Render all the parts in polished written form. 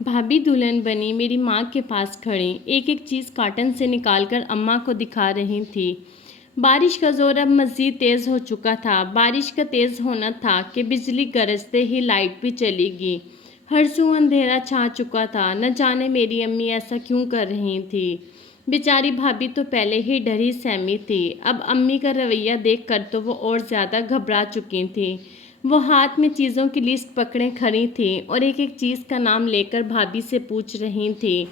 بھابھی دلہن بنی میری ماں کے پاس کھڑی ایک ایک چیز کارٹن سے نکال کر اماں کو دکھا رہی تھی۔ بارش کا زور اب مزید تیز ہو چکا تھا۔ بارش کا تیز ہونا تھا کہ بجلی گرجتے ہی لائٹ بھی چلی گئی۔ ہر سو اندھیرا چھا چکا تھا۔ نہ جانے میری امی ایسا کیوں کر رہی تھی۔ بیچاری بھابھی تو پہلے ہی ڈری سہمی تھی، اب امی کا رویہ دیکھ کر تو وہ اور زیادہ گھبرا چکی تھی۔ وہ ہاتھ میں چیزوں کی لسٹ پکڑے کھڑی تھی اور ایک ایک چیز کا نام لے کر بھابھی سے پوچھ رہی تھی،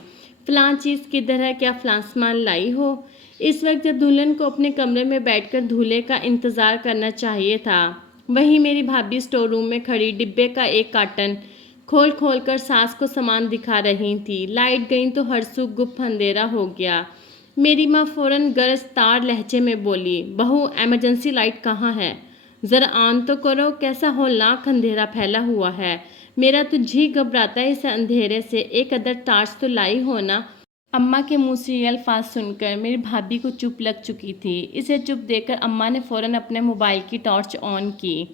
فلاں چیز کدھر ہے، کیا فلاں سامان لائی ہو؟ اس وقت جب دلہن کو اپنے کمرے میں بیٹھ کر دولہے کا انتظار کرنا چاہیے تھا، وہیں میری بھابھی اسٹور روم میں کھڑی ڈبے کا ایک کارٹن کھول کھول کر ساس کو سامان دکھا رہی تھی۔ لائٹ گئی تو ہر سو گپ اندھیرا ہو گیا۔ میری ماں فوراً گرج تار لہجے میں بولی، بہو ایمرجنسی لائٹ کہاں ہے؟ ذرا آن تو کرو، کیسا ہولناک اندھیرا پھیلا ہوا ہے۔ میرا تو جی گھبراتا ہے اس اندھیرے سے، ایک ادھر ٹارچ تو لائی ہو نا۔ اماں کے منہ سے یہ الفاظ سن کر میری بھابھی کو چپ لگ چکی تھی۔ اسے چپ دیکھ کر اماں نے فوراً اپنے موبائل کی ٹارچ آن کی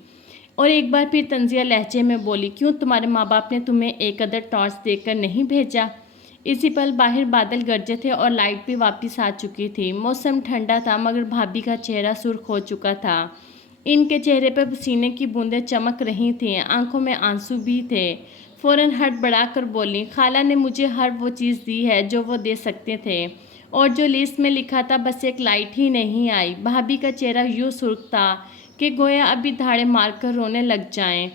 اور ایک بار پھر طنزیہ لہجے میں بولی، کیوں تمہارے ماں باپ نے تمہیں ایک ادھر ٹارچ دے کر نہیں بھیجا؟ اسی پل باہر بادل گرجے تھے اور لائٹ بھی واپس آ چکی تھی۔ موسم ٹھنڈا تھا مگر بھابھی کا چہرہ سرخ ہو چکا تھا۔ ان کے چہرے پر پسینے کی بوندیں چمک رہی تھیں، آنکھوں میں آنسو بھی تھے۔ فوراً ہڑبڑا کر بولی، خالہ نے مجھے ہر وہ چیز دی ہے جو وہ دے سکتے تھے، اور جو لسٹ میں لکھا تھا بس ایک لائٹ ہی نہیں آئی۔ بھابھی کا چہرہ یوں سرخ تھا کہ گویا ابھی دھاڑے مار کر رونے لگ جائیں۔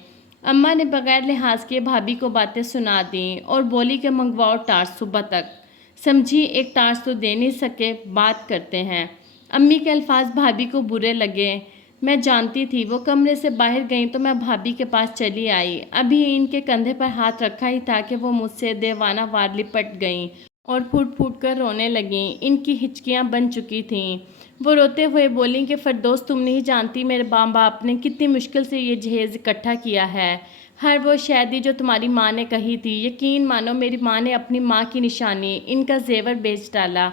اماں نے بغیر لحاظ کیے بھابھی کو باتیں سنا دیں اور بولی کہ منگواؤ ٹارچ صبح تک، سمجھی ایک ٹارچ تو دے نہیں سکے، بات کرتے ہیں۔ امی کے الفاظ بھابھی کو برے لگے۔ میں جانتی تھی وہ کمرے سے باہر گئیں تو میں بھابھی کے پاس چلی آئی۔ ابھی ان کے کندھے پر ہاتھ رکھا ہی تھا کہ وہ مجھ سے دیوانہ وار لپٹ گئیں اور پھوٹ پھوٹ کر رونے لگیں۔ ان کی ہچکیاں بن چکی تھیں۔ وہ روتے ہوئے بولیں کہ فردوس، تم نہیں جانتی میرے ماں باپ نے کتنی مشکل سے یہ جہیز اکٹھا کیا ہے، ہر وہ شے دی جو تمہاری ماں نے کہی تھی۔ یقین مانو میری ماں نے اپنی ماں کی نشانی، ان کا زیور بیچ ڈالا۔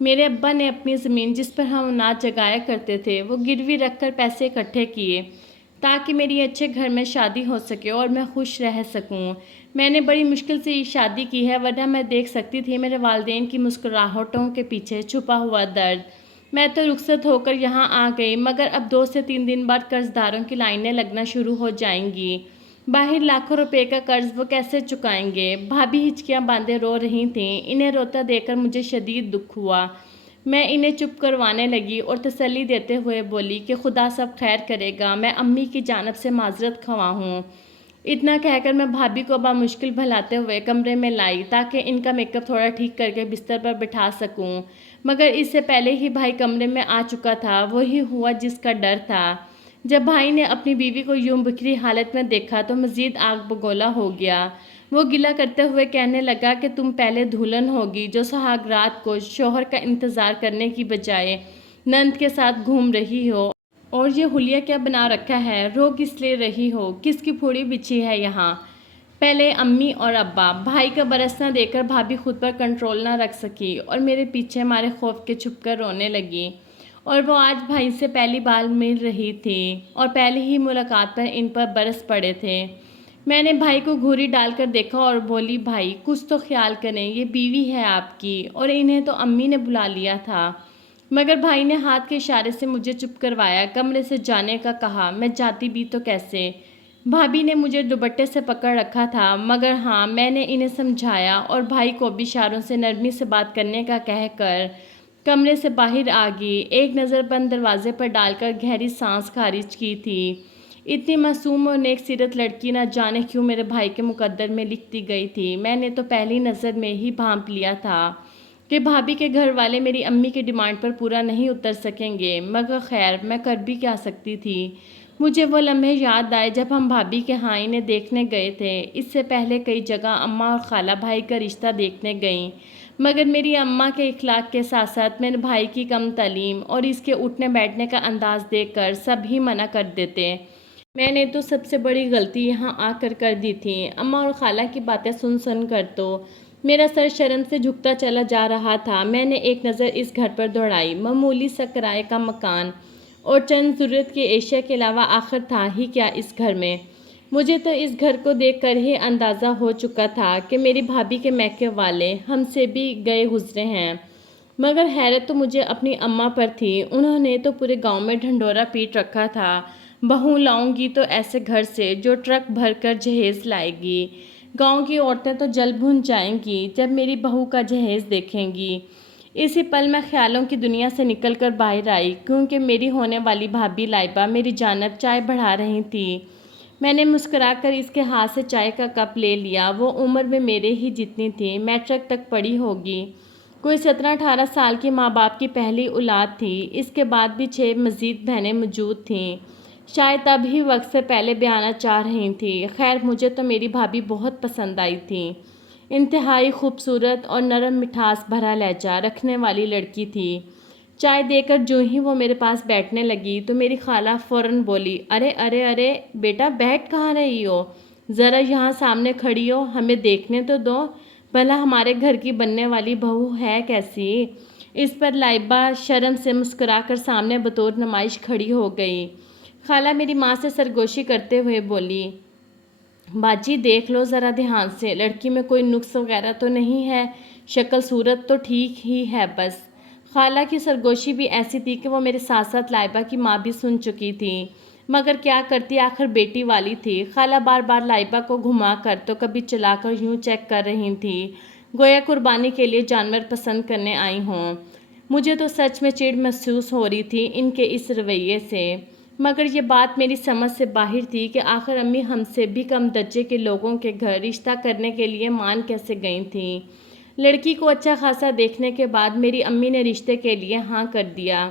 میرے ابا نے اپنی زمین جس پر ہم اناج جگایا کرتے تھے وہ گروی رکھ کر پیسے اکٹھے کیے تاکہ میری اچھے گھر میں شادی ہو سکے اور میں خوش رہ سکوں۔ میں نے بڑی مشکل سے یہ شادی کی ہے، ورنہ میں دیکھ سکتی تھی میرے والدین کی مسکراہٹوں کے پیچھے چھپا ہوا درد۔ میں تو رخصت ہو کر یہاں آ گئی، مگر اب 2 سے 3 دن بعد قرض داروں کی لائنیں لگنا شروع ہو جائیں گی۔ باہر لاکھوں روپے کا قرض وہ کیسے چکائیں گے؟ بھابھی ہچکیاں باندھے رو رہی تھیں۔ انہیں روتا دیکھ کر مجھے شدید دکھ ہوا۔ میں انہیں چپ کروانے لگی اور تسلی دیتے ہوئے بولی کہ خدا سب خیر کرے گا، میں امی کی جانب سے معذرت خواہ ہوں۔ اتنا کہہ کر میں بھابھی کو بامشکل بھلاتے ہوئے کمرے میں لائی تاکہ ان کا میک اپ تھوڑا ٹھیک کر کے بستر پر بٹھا سکوں، مگر اس سے پہلے ہی بھائی کمرے میں آ چکا تھا۔ وہی ہوا جس کا ڈر تھا۔ جب بھائی نے اپنی بیوی کو یوں بکھری حالت میں دیکھا تو مزید آگ بگولا ہو گیا۔ وہ گلہ کرتے ہوئے کہنے لگا کہ تم پہلے دلہن ہوگی جو سہاگ رات کو شوہر کا انتظار کرنے کی بجائے نند کے ساتھ گھوم رہی ہو، اور یہ حلیہ کیا بنا رکھا ہے، رو کس لیے رہی ہو، کس کی پھوڑی بچھی ہے یہاں؟ پہلے امی اور ابا۔ بھائی کا برسنا دیکھ کر بھابھی خود پر کنٹرول نہ رکھ سکی اور میرے پیچھے مارے خوف کے چھپ کر رونے لگی، اور وہ آج بھائی سے پہلی بار مل رہی تھی اور پہلی ہی ملاقات پر ان پر برس پڑے تھے۔ میں نے بھائی کو گھوری ڈال کر دیکھا اور بولی، بھائی کچھ تو خیال کریں، یہ بیوی ہے آپ کی، اور انہیں تو امی نے بلا لیا تھا۔ مگر بھائی نے ہاتھ کے اشارے سے مجھے چپ کروایا، کمرے سے جانے کا کہا۔ میں جاتی بھی تو کیسے؟ بھابھی نے مجھے دوپٹے سے پکڑ رکھا تھا، مگر ہاں میں نے انہیں سمجھایا اور بھائی کو بھی اشاروں سے نرمی سے بات کرنے کا کہہ کر کمرے سے باہر آ گئی۔ ایک نظر بند دروازے پر ڈال کر گہری سانس خارج کی تھی۔ اتنی معصوم اور نیک سیرت لڑکی نہ جانے کیوں میرے بھائی کے مقدر میں لکھتی گئی تھی۔ میں نے تو پہلی نظر میں ہی بھانپ لیا تھا کہ بھابھی کے گھر والے میری امی کی ڈیمانڈ پر پورا نہیں اتر سکیں گے، مگر خیر میں کر بھی کیا سکتی تھی۔ مجھے وہ لمحے یاد آئے جب ہم بھابھی کے ہاں انہیں دیکھنے گئے تھے۔ اس سے پہلے کئی جگہ اماں اور خالہ بھائی کا رشتہ دیکھنے گئیں، مگر میری اماں کے اخلاق کے ساتھ ساتھ میرے بھائی کی کم تعلیم اور اس کے اٹھنے بیٹھنے کا انداز دیکھ کر سب ہی منع کر دیتے۔ میں نے تو سب سے بڑی غلطی یہاں آ کر دی تھی۔ اماں اور خالہ کی باتیں سن کر تو میرا سر شرم سے جھکتا چلا جا رہا تھا۔ میں نے ایک نظر اس گھر پر دوڑائی۔ معمولی سا کرائے کا مکان اور چند ضرورت کی اشیاء کے علاوہ آخر تھا ہی کیا اس گھر میں؟ مجھے تو اس گھر کو دیکھ کر ہی اندازہ ہو چکا تھا کہ میری بھابھی کے میکے والے ہم سے بھی گئے گزرے ہیں، مگر حیرت تو مجھے اپنی اماں پر تھی۔ انہوں نے تو پورے گاؤں میں ڈھنڈورا پیٹ رکھا تھا، بہو لاؤں گی تو ایسے گھر سے جو ٹرک بھر کر جہیز لائے گی۔ گاؤں کی عورتیں تو جل بھن جائیں گی جب میری بہو کا جہیز دیکھیں گی۔ اسی پل میں خیالوں کی دنیا سے نکل کر باہر آئی، کیونکہ میری ہونے والی بھابھی لائبہ میری جانب چائے بڑھا رہی تھی۔ میں نے مسکرا کر اس کے ہاتھ سے چائے کا کپ لے لیا۔ وہ عمر میں میرے ہی جتنی تھی، میٹرک تک پڑھی ہوگی، کوئی 17-18 سال کی، ماں باپ کی پہلی اولاد تھی۔ اس کے بعد بھی 6 مزید بہنیں موجود تھیں، شاید تب ہی وقت سے پہلے بیاہ چاہ رہی تھیں۔ خیر مجھے تو میری بھابھی بہت پسند آئی تھی۔ انتہائی خوبصورت اور نرم مٹھاس بھرا لہجہ رکھنے والی لڑکی تھی۔ چائے دے کر جو ہی وہ میرے پاس بیٹھنے لگی تو میری خالہ فوراً بولی، ارے ارے ارے بیٹا، بیٹھ کہاں رہی ہو؟ ذرا یہاں سامنے کھڑی ہو، ہمیں دیکھنے تو دو، بھلا ہمارے گھر کی بننے والی بہو ہے کیسی؟ اس پر لائبہ شرم سے مسکرا کر سامنے بطور نمائش کھڑی ہو گئی۔ خالہ میری ماں سے سرگوشی کرتے ہوئے بولی، باجی دیکھ لو ذرا دھیان سے، لڑکی میں کوئی نقص وغیرہ تو نہیں ہے، شکل صورت تو ٹھیک ہی ہے بس۔ خالہ کی سرگوشی بھی ایسی تھی کہ وہ میرے ساتھ ساتھ لائبہ کی ماں بھی سن چکی تھی، مگر کیا کرتی، آخر بیٹی والی تھی۔ خالہ بار بار لائبہ کو گھما کر تو کبھی چلا کر یوں چیک کر رہی تھی گویا قربانی کے لیے جانور پسند کرنے آئی ہوں۔ مجھے تو سچ میں چڑ محسوس ہو رہی تھی ان کے اس رویے سے، مگر یہ بات میری سمجھ سے باہر تھی کہ آخر امی ہم سے بھی کم درجے کے لوگوں کے گھر رشتہ کرنے کے لیے مان کیسے گئی تھیں۔ لڑکی کو اچھا خاصا دیکھنے کے بعد میری امی نے رشتے کے لیے ہاں کر دیا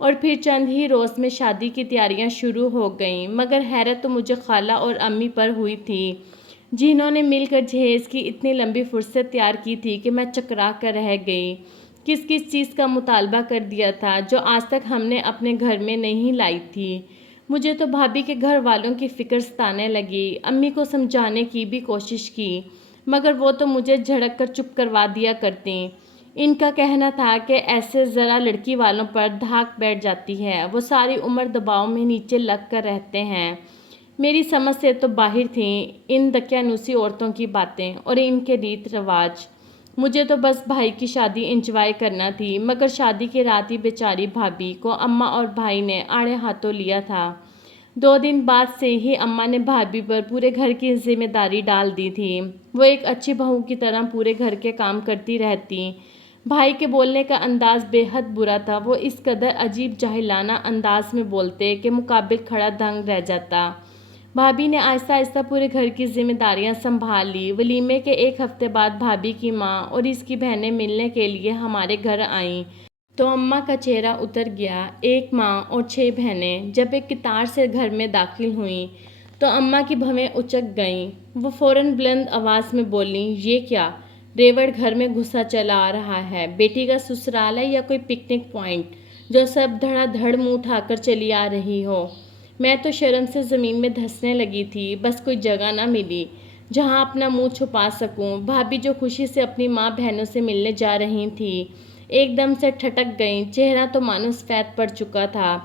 اور پھر چند ہی روز میں شادی کی تیاریاں شروع ہو گئیں، مگر حیرت تو مجھے خالہ اور امی پر ہوئی تھی، جنہوں نے مل کر جہیز کی اتنی لمبی فرصت تیار کی تھی کہ میں چکرا کر رہ گئی۔ کس کس چیز کا مطالبہ کر دیا تھا جو آج تک ہم نے اپنے گھر میں نہیں لائی تھی۔ مجھے تو بھابھی کے گھر والوں کی فکر ستانے لگی۔ امی کو سمجھانے کی بھی کوشش کی، مگر وہ تو مجھے جھڑک کر چپ کروا دیا کرتی۔ ان کا کہنا تھا کہ ایسے ذرا لڑکی والوں پر دھاک بیٹھ جاتی ہے، وہ ساری عمر دباؤ میں نیچے لگ کر رہتے ہیں۔ میری سمجھ سے تو باہر تھیں ان دقیانوسی عورتوں کی باتیں اور ان کے ریت رواج۔ مجھے تو بس بھائی کی شادی انجوائے کرنا تھی، مگر شادی کی رات ہی بیچاری بھابھی کو اماں اور بھائی نے آڑے ہاتھوں لیا تھا۔ 2 دن بعد سے ہی اماں نے بھابھی پر پورے گھر کی ذمہ داری ڈال دی تھی۔ وہ ایک اچھی بہو کی طرح پورے گھر کے کام کرتی رہتی۔ بھائی کے بولنے کا انداز بے حد برا تھا، وہ اس قدر عجیب جاہلانہ انداز میں بولتے کہ مقابل کھڑا دنگ رہ جاتا۔ بھابھی نے آہستہ آہستہ پورے گھر کی ذمہ داریاں سنبھال لی۔ ولیمے کے 1 ہفتے بعد بھابھی کی ماں اور اس کی بہنیں ملنے کے لیے ہمارے گھر آئیں تو اماں کا چہرہ اتر گیا۔ 1 ماں اور 6 بہنیں جب ایک قطار سے گھر میں داخل ہوئیں تو اماں کی بھویں اچک گئیں۔ وہ فوراً بلند آواز میں بولیں، یہ کیا ریوڑ گھر میں گھسا چلا آ رہا ہے؟ بیٹی کا سسرال ہے یا کوئی پکنک پوائنٹ جو سب دھڑا دھڑ منہ اٹھا کر چلی آ رہی ہو؟ میں تو شرم سے زمین میں دھنسنے لگی تھی، بس کوئی جگہ نہ ملی جہاں اپنا منہ چھپا سکوں۔ بھابھی جو خوشی سے اپنی ماں بہنوں سے ملنے جا رہی تھیں ایک دم سے ٹھٹک گئیں، چہرہ تو مانو سفید پڑ چکا تھا۔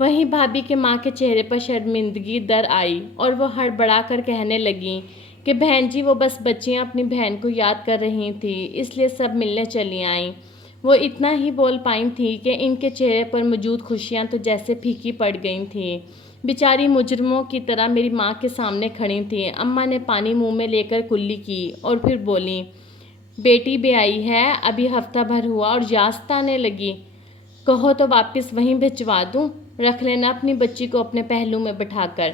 وہیں بھابھی کے ماں کے چہرے پر شرمندگی در آئی اور وہ ہڑبڑا کر کہنے لگیں کہ بہن جی وہ بس بچیاں اپنی بہن کو یاد کر رہی تھیں، اس لیے سب ملنے چلی آئیں۔ وہ اتنا ہی بول پائی تھیں کہ ان کے چہرے پر موجود خوشیاں تو جیسے پھیکی پڑ گئی تھیں۔ بیچاری مجرموں کی طرح میری ماں کے سامنے کھڑی تھیں۔ اماں نے پانی منہ میں لے کر کلی کی اور پھر بولیں، بیٹی بیائی ہے، ابھی ہفتہ بھر ہوا اور یاست آنے لگی، کہو تو واپس وہیں بھجوا دوں، رکھ لینا اپنی بچی کو اپنے پہلو میں بٹھا کر۔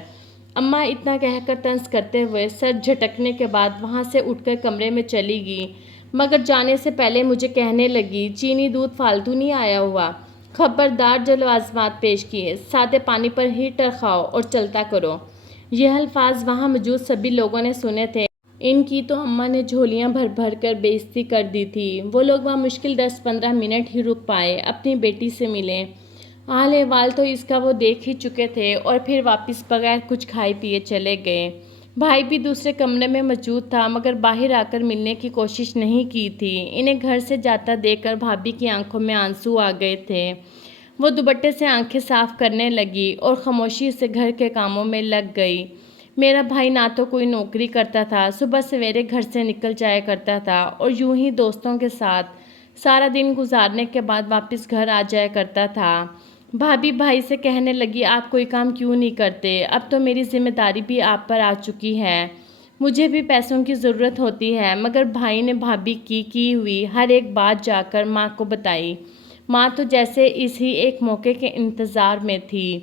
اماں اتنا کہہ کر طنز کرتے ہوئے سر جھٹکنے کے بعد وہاں سے اٹھ کر کمرے میں چلی گئی، مگر جانے سے پہلے مجھے کہنے لگی، چینی دودھ فالتو نہیں آیا ہوا، خبردار جو لوازمات پیش کیے سادے پانی پر ہی ٹرکاؤ اور چلتا کرو۔ یہ الفاظ وہاں موجود سبھی لوگوں نے سنے تھے۔ ان کی تو اماں نے جھولیاں بھر بھر کر بے عزتی کر دی تھی۔ وہ لوگ وہاں مشکل 10-15 منٹ ہی رک پائے، اپنی بیٹی سے ملے، حال احوال تو اس کا وہ دیکھ ہی چکے تھے اور پھر واپس بغیر کچھ کھائے پیے چلے گئے۔ بھائی بھی دوسرے کمرے میں موجود تھا، مگر باہر آ کر ملنے کی کوشش نہیں کی تھی۔ انہیں گھر سے جاتا دیکھ کر بھابھی کی آنکھوں میں آنسو آ گئے تھے۔ وہ دوپٹے سے آنکھیں صاف کرنے لگی اور خاموشی سے گھر کے کاموں میں لگ گئی۔ میرا بھائی نہ تو کوئی نوکری کرتا تھا، صبح سویرے گھر سے نکل جایا کرتا تھا اور یوں ہی دوستوں کے ساتھ سارا دن گزارنے کے بعد واپس گھر آ جایا کرتا تھا۔ بھابھی بھائی سے کہنے لگی، آپ کوئی کام کیوں نہیں کرتے؟ اب تو میری ذمہ داری بھی آپ پر آ چکی ہے، مجھے بھی پیسوں کی ضرورت ہوتی ہے۔ مگر بھائی نے بھابھی کی ہوئی ہر ایک بات جا کر ماں کو بتائی۔ ماں تو جیسے اسی ایک موقع کے انتظار میں تھی۔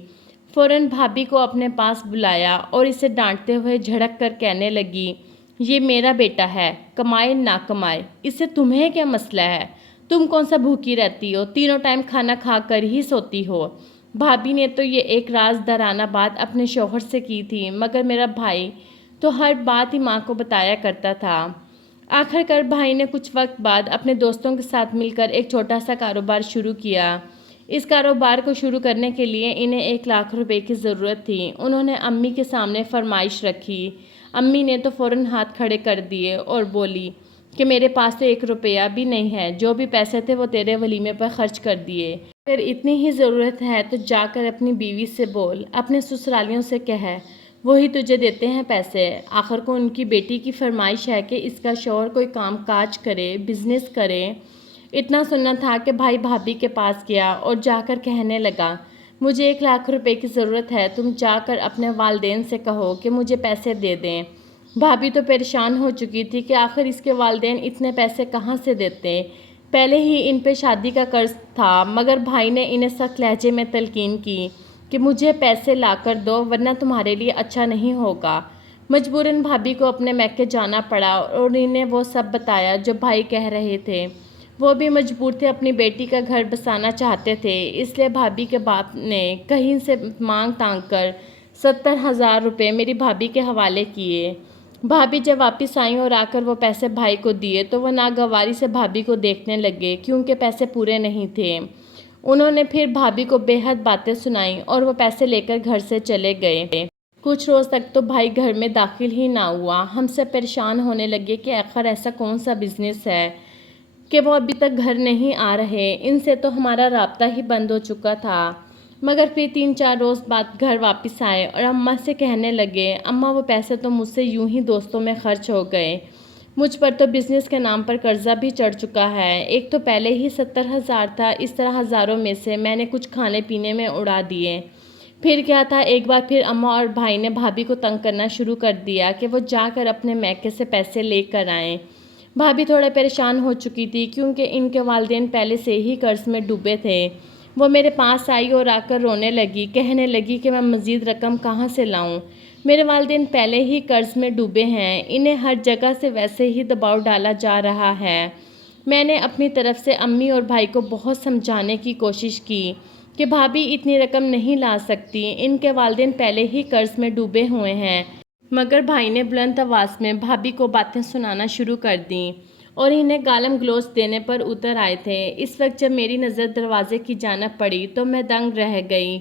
فوراً بھابھی کو اپنے پاس بلایا اور اسے ڈانٹتے ہوئے جھڑک کر کہنے لگی، یہ میرا بیٹا ہے، کمائے نہ کمائے، اس سے تمہیں کیا مسئلہ ہے؟ تم کون سا بھوکی رہتی ہو؟ تینوں ٹائم کھانا کھا کر ہی سوتی ہو۔ بھابھی نے تو یہ ایک راز دارانہ بات اپنے شوہر سے کی تھی، مگر میرا بھائی تو ہر بات ہی ماں کو بتایا کرتا تھا۔ آخر کار بھائی نے کچھ وقت بعد اپنے دوستوں کے ساتھ مل کر ایک چھوٹا سا کاروبار شروع کیا۔ اس کاروبار کو شروع کرنے کے لیے انہیں 1 لاکھ روپے کی ضرورت تھی۔ انہوں نے امی کے سامنے فرمائش رکھی۔ امی نے تو فوراً ہاتھ کھڑے کر دیے اور بولی کہ میرے پاس تو 1 روپیہ بھی نہیں ہے، جو بھی پیسے تھے وہ تیرے ولیمے پر خرچ کر دیے۔ اگر اتنی ہی ضرورت ہے تو جا کر اپنی بیوی سے بول، اپنے سسرالیوں سے کہہ، وہی تجھے دیتے ہیں پیسے۔ آخر کو ان کی بیٹی کی فرمائش ہے کہ اس کا شوہر کوئی کام کاج کرے، بزنس کرے۔ اتنا سننا تھا کہ بھائی بھابھی کے پاس گیا اور جا کر کہنے لگا، مجھے 1 لاکھ روپے کی ضرورت ہے، تم جا کر اپنے والدین سے کہو کہ مجھے پیسے دے دیں۔ بھابھی تو پریشان ہو چکی تھی کہ آخر اس کے والدین اتنے پیسے کہاں سے دیتے، پہلے ہی ان پہ شادی کا قرض تھا۔ مگر بھائی نے انہیں سخت لہجے میں تلقین کی کہ مجھے پیسے لا کر دو ورنہ تمہارے لیے اچھا نہیں ہوگا۔ مجبوراً بھابھی کو اپنے میکے جانا پڑا اور انہیں وہ سب بتایا جو بھائی کہہ رہے تھے۔ وہ بھی مجبور تھے، اپنی بیٹی کا گھر بسانا چاہتے تھے، اس لیے بھابھی کے باپ نے کہیں سے مانگ تانگ کر 70,000 روپے میری بھابھی کے حوالے کیے۔ بھابھی جب واپس آئیں اور آ کر وہ پیسے بھائی کو دیے تو وہ ناگواری سے بھابھی کو دیکھنے لگے کیونکہ پیسے پورے نہیں تھے۔ انہوں نے پھر بھابھی کو بے حد باتیں سنائیں اور وہ پیسے لے کر گھر سے چلے گئے۔ کچھ روز تک تو بھائی گھر میں داخل ہی نہ ہوا۔ ہم سب پریشان ہونے لگے کہ آخر ایسا کون سا بزنس ہے کہ وہ ابھی تک گھر نہیں آ رہے۔ ان سے تو ہمارا رابطہ ہی بند ہو چکا تھا۔ مگر پھر 3-4 روز بعد گھر واپس آئے اور اماں سے کہنے لگے، اماں وہ پیسے تو مجھ سے یوں ہی دوستوں میں خرچ ہو گئے، مجھ پر تو بزنس کے نام پر قرضہ بھی چڑھ چکا ہے۔ ایک تو پہلے ہی 70,000 تھا، اس طرح ہزاروں میں سے میں نے کچھ کھانے پینے میں اڑا دیے۔ پھر کیا تھا، ایک بار پھر اماں اور بھائی نے بھابھی کو تنگ کرنا شروع کر دیا کہ وہ جا کر اپنے میکے سے پیسے لے کر آئیں۔ بھابھی تھوڑے پریشان ہو چکی تھی کیونکہ ان کے والدین پہلے سے ہی قرض میں ڈوبے تھے۔ وہ میرے پاس آئی اور آ کر رونے لگی، کہنے لگی کہ میں مزید رقم کہاں سے لاؤں؟ میرے والدین پہلے ہی قرض میں ڈوبے ہیں، انہیں ہر جگہ سے ویسے ہی دباؤ ڈالا جا رہا ہے۔ میں نے اپنی طرف سے امی اور بھائی کو بہت سمجھانے کی کوشش کی کہ بھابھی اتنی رقم نہیں لا سکتی، ان کے والدین پہلے ہی قرض میں ڈوبے ہوئے ہیں۔ مگر بھائی نے بلند آواز میں بھابھی کو باتیں سنانا شروع کر دیں اور انہیں گالم گلوچ دینے پر اتر آئے تھے۔ اس وقت جب میری نظر دروازے کی جانب پڑی تو میں دنگ رہ گئی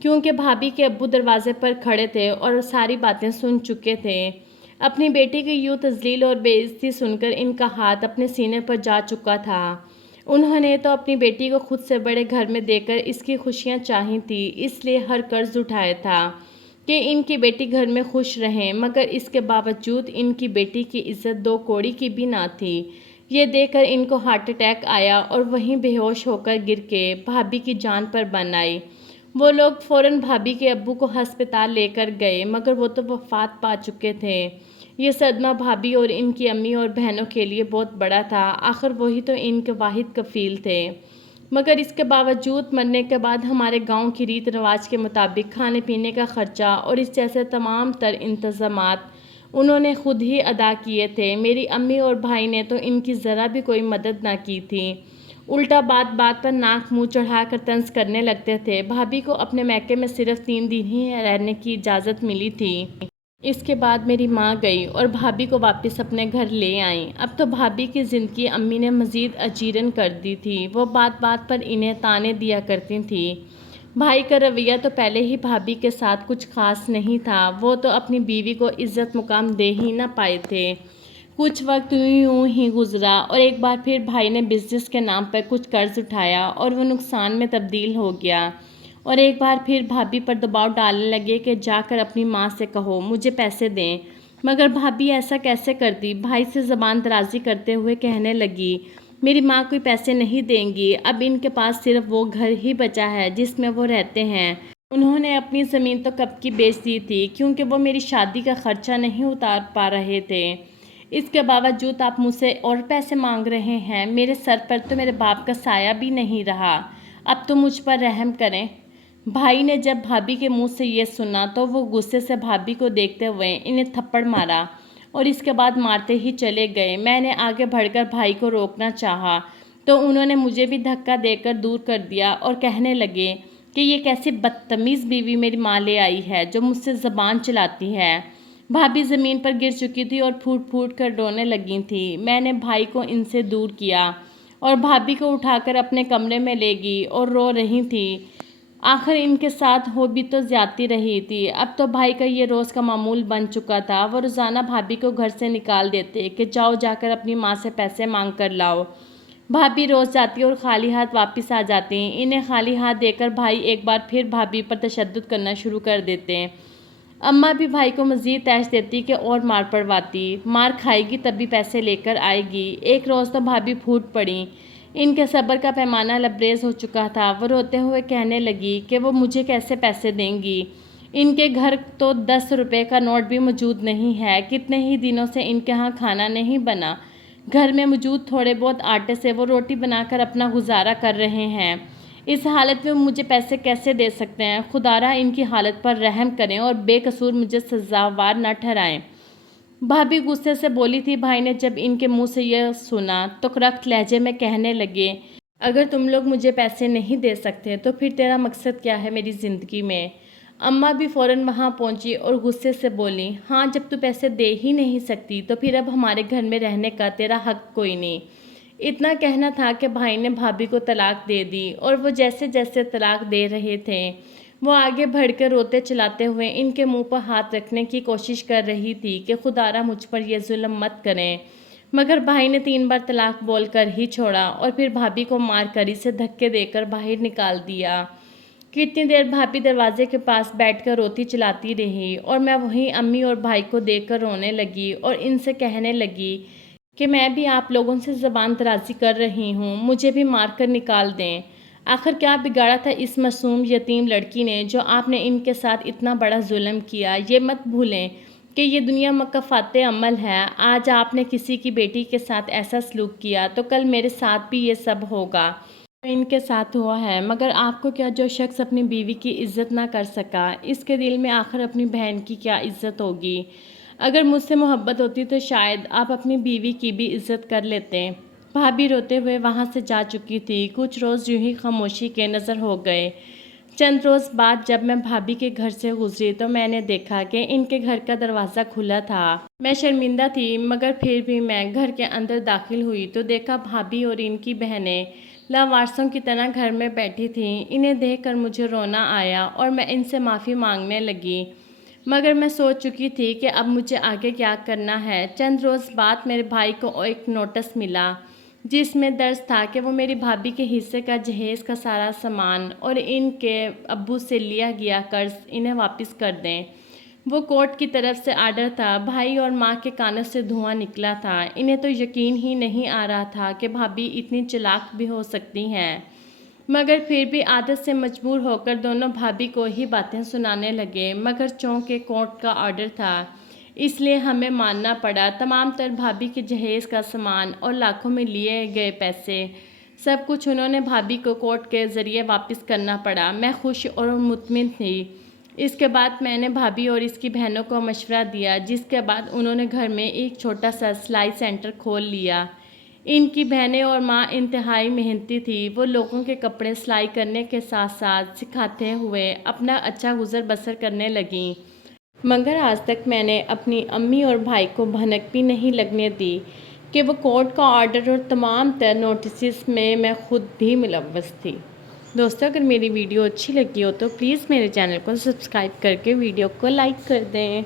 کیونکہ بھابھی کے ابو دروازے پر کھڑے تھے اور ساری باتیں سن چکے تھے۔ اپنی بیٹی کی یوں تذلیل اور بے عزتی سن کر ان کا ہاتھ اپنے سینے پر جا چکا تھا۔ انہوں نے تو اپنی بیٹی کو خود سے بڑے گھر میں دے کر اس کی خوشیاں چاہی تھیں، اس لیے ہر قرض اٹھایا تھا کہ ان کی بیٹی گھر میں خوش رہیں، مگر اس کے باوجود ان کی بیٹی کی عزت 2 کوڑی کی بھی نہ تھی۔ یہ دیکھ کر ان کو ہارٹ اٹیک آیا اور وہیں بے ہوش ہو کر گر کے بھابھی کی جان پر بن آئی۔ وہ لوگ فوراً بھابھی کے ابو کو ہسپتال لے کر گئے مگر وہ تو وفات پا چکے تھے۔ یہ صدمہ بھابھی اور ان کی امی اور بہنوں کے لیے بہت بڑا تھا، آخر وہی تو ان کے واحد کفیل تھے۔ مگر اس کے باوجود مرنے کے بعد ہمارے گاؤں کی ریت رواج کے مطابق کھانے پینے کا خرچہ اور اس جیسے تمام تر انتظامات انہوں نے خود ہی ادا کیے تھے۔ میری امی اور بھائی نے تو ان کی ذرا بھی کوئی مدد نہ کی تھی، الٹا بات بات پر ناک منہ چڑھا کر طنز کرنے لگتے تھے۔ بھابھی کو اپنے میکے میں صرف 3 دن ہی رہنے کی اجازت ملی تھی۔ اس کے بعد میری ماں گئی اور بھابھی کو واپس اپنے گھر لے آئیں۔ اب تو بھابھی کی زندگی امی نے مزید اجیرن کر دی تھی، وہ بات بات پر انہیں طعنے دیا کرتی تھیں۔ بھائی کا رویہ تو پہلے ہی بھابھی کے ساتھ کچھ خاص نہیں تھا، وہ تو اپنی بیوی کو عزت مقام دے ہی نہ پائے تھے۔ کچھ وقت یوں ہی گزرا اور ایک بار پھر بھائی نے بزنس کے نام پر کچھ قرض اٹھایا اور وہ نقصان میں تبدیل ہو گیا اور ایک بار پھر بھابھی پر دباؤ ڈالنے لگے کہ جا کر اپنی ماں سے کہو مجھے پیسے دیں، مگر بھابھی ایسا کیسے کرتی؟ بھائی سے زبان درازی کرتے ہوئے کہنے لگی میری ماں کوئی پیسے نہیں دیں گی، اب ان کے پاس صرف وہ گھر ہی بچا ہے جس میں وہ رہتے ہیں، انہوں نے اپنی زمین تو کب کی بیچ دی تھی کیونکہ وہ میری شادی کا خرچہ نہیں اتار پا رہے تھے، اس کے باوجود آپ مجھ سے اور پیسے مانگ رہے ہیں، میرے سر پر تو میرے باپ کا سایہ بھی نہیں رہا، اب تو مجھ پر رحم کریں۔ بھائی نے جب بھابھی کے منہ سے یہ سنا تو وہ غصے سے بھابھی کو دیکھتے ہوئے انہیں تھپڑ مارا اور اس کے بعد مارتے ہی چلے گئے۔ میں نے آگے بڑھ کر بھائی کو روکنا چاہا تو انہوں نے مجھے بھی دھکا دے کر دور کر دیا اور کہنے لگے کہ یہ کیسی بدتمیز بیوی میری ماں لے آئی ہے جو مجھ سے زبان چلاتی ہے۔ بھابھی زمین پر گر چکی تھی اور پھوٹ پھوٹ کر رونے لگی تھی۔ میں نے بھائی کو ان سے دور کیا اور بھابھی کو اٹھا کر اپنے کمرے میں لے گئی اور رو رہی تھی۔ آخر ان کے ساتھ ہو بھی تو زیادتی رہی تھی، اب تو بھائی کا یہ روز کا معمول بن چکا تھا، وہ روزانہ بھابھی کو گھر سے نکال دیتے کہ جاؤ جا کر اپنی ماں سے پیسے مانگ کر لاؤ۔ بھابھی روز جاتی اور خالی ہاتھ واپس آ جاتی، انہیں خالی ہاتھ دے کر بھائی ایک بار پھر بھابھی پر تشدد کرنا شروع کر دیتے۔ اماں بھی بھائی کو مزید تیش دیتی کہ اور مار پڑواتی، مار کھائے گی تبھی پیسے لے کر آئے گی۔ ایک روز تو بھابھی پھوٹ پڑی، ان کے صبر کا پیمانہ لبریز ہو چکا تھا، وہ روتے ہوئے کہنے لگی کہ وہ مجھے کیسے پیسے دیں گی، ان کے گھر تو 10 روپے کا نوٹ بھی موجود نہیں ہے، کتنے ہی دنوں سے ان کے ہاں کھانا نہیں بنا، گھر میں موجود تھوڑے بہت آٹے سے وہ روٹی بنا کر اپنا گزارا کر رہے ہیں، اس حالت میں مجھے پیسے کیسے دے سکتے ہیں؟ خدارا ان کی حالت پر رحم کریں اور بے قصور مجھے سزاوار نہ ٹھہرائیں۔ بھابھی غصے سے بولی تھی۔ بھائی نے جب ان کے منہ سے یہ سنا تو رخت لہجے میں کہنے لگے اگر تم لوگ مجھے پیسے نہیں دے سکتے تو پھر تیرا مقصد کیا ہے میری زندگی میں؟ اماں بھی فوراً وہاں پہنچی اور غصے سے بولی ہاں جب تو پیسے دے ہی نہیں سکتی تو پھر اب ہمارے گھر میں رہنے کا تیرا حق کوئی نہیں۔ اتنا کہنا تھا کہ بھائی نے بھابھی کو طلاق دے دی اور وہ جیسے جیسے طلاق دے رہے تھے وہ آگے بڑھ کر روتے چلاتے ہوئے ان کے منہ پر ہاتھ رکھنے کی کوشش کر رہی تھی کہ خدارا مجھ پر یہ ظلم مت کریں، مگر بھائی نے 3 بار طلاق بول کر ہی چھوڑا اور پھر بھابھی کو مار کر اسے دھکے دے کر باہر نکال دیا۔ کتنی دیر بھابھی دروازے کے پاس بیٹھ کر روتی چلاتی رہی اور میں وہیں امی اور بھائی کو دیکھ کر رونے لگی اور ان سے کہنے لگی کہ میں بھی آپ لوگوں سے زبان درازی کر رہی ہوں، مجھے بھی مار کر نکال دیں۔ آخر کیا بگاڑا تھا اس معصوم یتیم لڑکی نے جو آپ نے ان کے ساتھ اتنا بڑا ظلم کیا؟ یہ مت بھولیں کہ یہ دنیا مکافات عمل ہے، آج آپ نے کسی کی بیٹی کے ساتھ ایسا سلوک کیا تو کل میرے ساتھ بھی یہ سب ہوگا جو ان کے ساتھ ہوا ہے۔ مگر آپ کو کیا جو شخص اپنی بیوی کی عزت نہ کر سکا، اس کے دل میں آخر اپنی بہن کی کیا عزت ہوگی؟ اگر مجھ سے محبت ہوتی تو شاید آپ اپنی بیوی کی بھی عزت کر لیتے۔ بھابھی روتے ہوئے وہاں سے جا چکی تھی۔ کچھ روز یوں ہی خاموشی کے نظر ہو گئے۔ چند روز بعد جب میں بھابھی کے گھر سے گزری تو میں نے دیکھا کہ ان کے گھر کا دروازہ کھلا تھا۔ میں شرمندہ تھی مگر پھر بھی میں گھر کے اندر داخل ہوئی تو دیکھا بھابھی اور ان کی بہنیں لاوارثوں کی طرح گھر میں بیٹھی تھیں۔ انہیں دیکھ کر مجھے رونا آیا اور میں ان سے معافی مانگنے لگی، مگر میں سوچ چکی تھی کہ اب مجھے آگے کیا کرنا ہے۔ چند روز بعد میرے بھائی کو ایک نوٹس ملا جس میں درج تھا کہ وہ میری بھابھی کے حصے کا جہیز کا سارا سامان اور ان کے ابو سے لیا گیا قرض انہیں واپس کر دیں۔ وہ کورٹ کی طرف سے آرڈر تھا۔ بھائی اور ماں کے کانوں سے دھواں نکلا تھا، انہیں تو یقین ہی نہیں آ رہا تھا کہ بھابھی اتنی چالاک بھی ہو سکتی ہیں، مگر پھر بھی عادت سے مجبور ہو کر دونوں بھابھی کو ہی باتیں سنانے لگے، مگر چونکہ کورٹ کا آرڈر تھا اس لیے ہمیں ماننا پڑا۔ تمام تر بھابھی کے جہیز کا سامان اور لاکھوں میں لیے گئے پیسے سب کچھ انہوں نے بھابھی کو کورٹ کے ذریعے واپس کرنا پڑا۔ میں خوش اور مطمئن تھی۔ اس کے بعد میں نے بھابھی اور اس کی بہنوں کو مشورہ دیا جس کے بعد انہوں نے گھر میں ایک چھوٹا سا سلائی سینٹر کھول لیا۔ ان کی بہنیں اور ماں انتہائی محنتی تھی، وہ لوگوں کے کپڑے سلائی کرنے کے ساتھ ساتھ سکھاتے ہوئے اپنا اچھا گزر بسر کرنے لگیں، مگر آج تک میں نے اپنی امی اور بھائی کو بھنک بھی نہیں لگنے دی کہ وہ کورٹ کا آرڈر اور تمام تر نوٹسز میں خود بھی ملوث تھی۔ دوستو اگر میری ویڈیو اچھی لگی ہو تو پلیز میرے چینل کو سبسکرائب کر کے ویڈیو کو لائک کر دیں۔